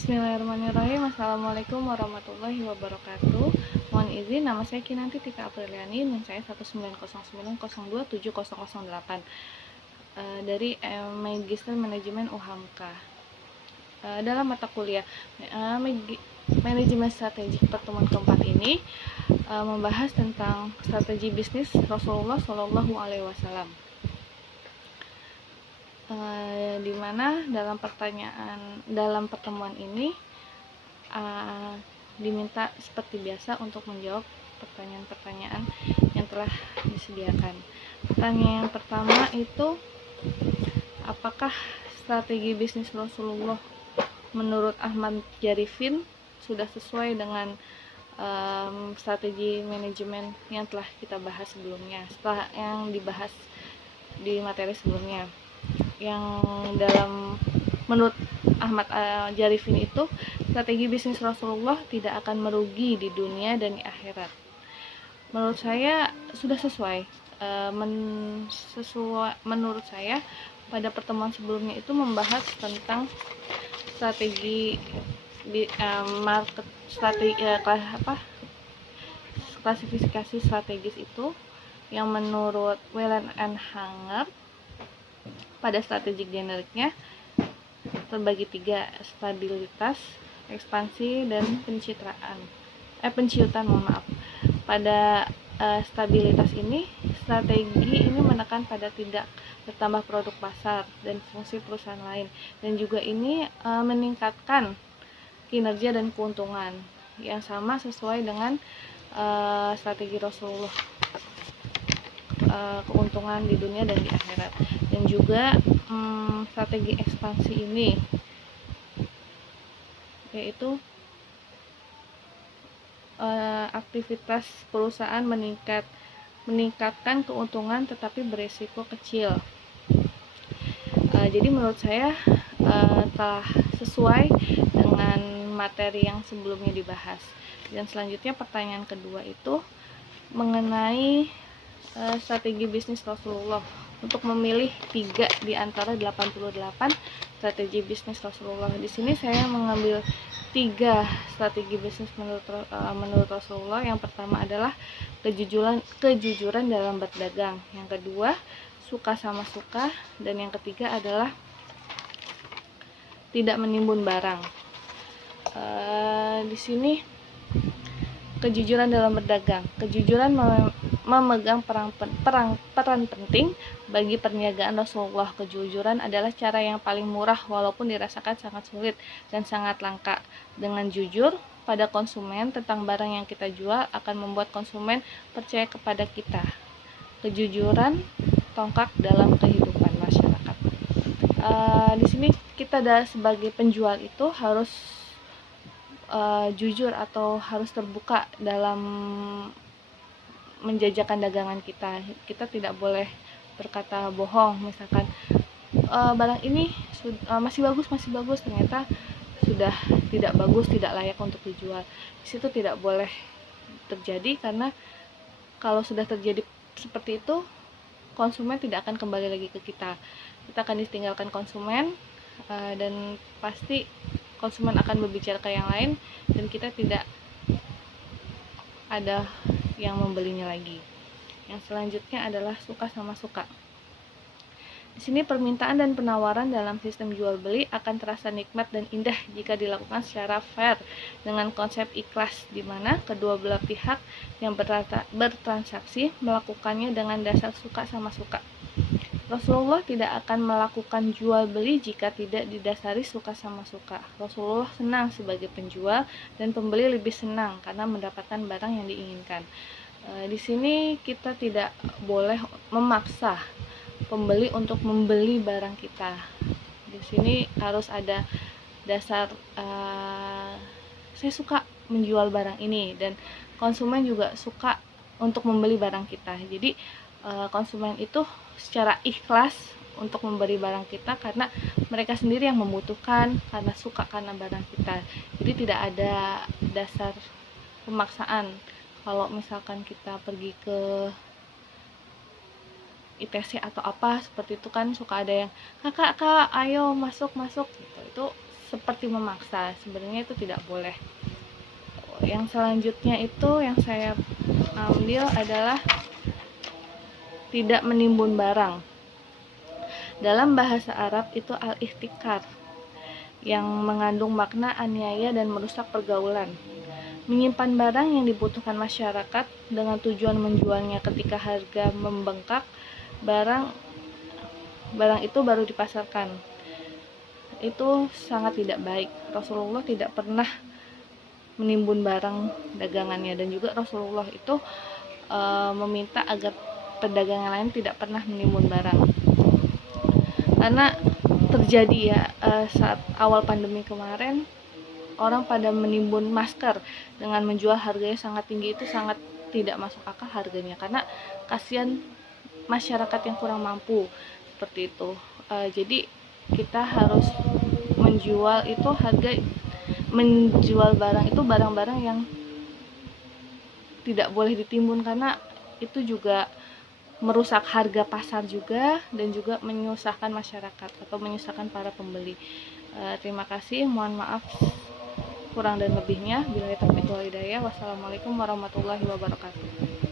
Bismillahirrahmanirrahim. Assalamualaikum warahmatullahi wabarakatuh. Mohon izin, nama saya Kinanti Tika Apriliani, NIM saya 19090270008 dari Magister Manajemen UHAMKA. Dalam mata kuliah Manajemen Strategik pertemuan keempat ini membahas tentang strategi bisnis Rasulullah Shallallahu Alaihi Wasallam. Di mana dalam pertemuan ini diminta seperti biasa untuk menjawab pertanyaan-pertanyaan yang telah disediakan. Pertanyaan yang pertama itu, apakah strategi bisnis Rasulullah menurut Ahmad Jarifin sudah sesuai dengan strategi manajemen yang telah kita bahas sebelumnya, setelah yang dibahas di materi sebelumnya, yang menurut Ahmad Jarifin itu strategi bisnis Rasulullah tidak akan merugi di dunia dan di akhirat. Menurut saya sudah sesuai. Menurut saya pada pertemuan sebelumnya itu membahas tentang strategi klasifikasi strategis itu, yang menurut Whelan and Hanger pada strategik generiknya terbagi 3: stabilitas, ekspansi, dan penciutan. Pada stabilitas ini, strategi ini menekan pada tidak bertambah produk pasar dan fungsi perusahaan lain, dan juga ini meningkatkan kinerja dan keuntungan yang sama sesuai dengan strategi Rasulullah, keuntungan di dunia dan di akhirat. Dan juga strategi ekspansi ini yaitu aktivitas perusahaan meningkatkan keuntungan tetapi berisiko kecil. Jadi menurut saya telah sesuai dengan materi yang sebelumnya dibahas. Dan selanjutnya pertanyaan kedua itu mengenai strategi bisnis Rasulullah, untuk memilih 3 di antara 88 strategi bisnis Rasulullah. Di sini saya mengambil 3 strategi bisnis menurut Rasulullah. Yang pertama adalah kejujuran dalam berdagang. Yang kedua, suka sama suka, dan yang ketiga adalah tidak menimbun barang. Di sini kejujuran dalam berdagang. Kejujuran memegang peran penting bagi perniagaan Rasulullah. Kejujuran adalah cara yang paling murah walaupun dirasakan sangat sulit dan sangat langka. Dengan jujur pada konsumen tentang barang yang kita jual akan membuat konsumen percaya kepada kita. Kejujuran tongkat dalam kehidupan masyarakat. Di sini kita sebagai penjual itu harus jujur atau harus terbuka dalam menjajakan dagangan kita. Kita tidak boleh berkata bohong, misalkan barang ini masih bagus, ternyata sudah tidak bagus, tidak layak untuk dijual. Di situ tidak boleh terjadi, karena kalau sudah terjadi seperti itu, konsumen tidak akan kembali lagi ke kita. Kita akan ditinggalkan konsumen, dan pasti konsumen akan berbicara ke yang lain, dan kita tidak ada yang membelinya lagi. Yang selanjutnya adalah suka sama suka. Di sini permintaan dan penawaran dalam sistem jual beli akan terasa nikmat dan indah jika dilakukan secara fair dengan konsep ikhlas, di mana kedua belah pihak yang bertransaksi melakukannya dengan dasar suka sama suka. Rasulullah tidak akan melakukan jual beli jika tidak didasari suka sama suka. Rasulullah senang sebagai penjual, dan pembeli lebih senang karena mendapatkan barang yang diinginkan. Di sini kita tidak boleh memaksa pembeli untuk membeli barang kita. Di sini harus ada dasar saya suka menjual barang ini, dan konsumen juga suka untuk membeli barang kita. Jadi konsumen itu secara ikhlas untuk memberi barang kita karena mereka sendiri yang membutuhkan, karena suka karena barang kita. Jadi tidak ada dasar pemaksaan. Kalau misalkan kita pergi ke ITC atau apa seperti itu, kan suka ada yang kak ayo masuk gitu. Itu seperti memaksa. Sebenarnya itu tidak boleh. Yang selanjutnya itu yang saya ambil adalah tidak menimbun barang. Dalam bahasa Arab itu al-ihtikar, yang mengandung makna aniaya dan merusak pergaulan. Menyimpan barang yang dibutuhkan masyarakat dengan tujuan menjualnya ketika harga membengkak, barang itu baru dipasarkan. Itu sangat tidak baik. Rasulullah tidak pernah menimbun barang dagangannya, dan juga Rasulullah itu meminta agar pedagang lain tidak pernah menimbun barang. Karena terjadi ya saat awal pandemi kemarin, orang pada menimbun masker dengan menjual harganya sangat tinggi. Itu sangat tidak masuk akal harganya, karena kasihan masyarakat yang kurang mampu seperti itu. Jadi kita harus menjual barang itu barang-barang yang tidak boleh ditimbun, karena itu juga merusak harga pasar juga, dan juga menyusahkan masyarakat atau menyusahkan para pembeli. Terima kasih, mohon maaf kurang dan lebihnya. Billahi taufiq wal hidayah. Wassalamualaikum warahmatullahi wabarakatuh.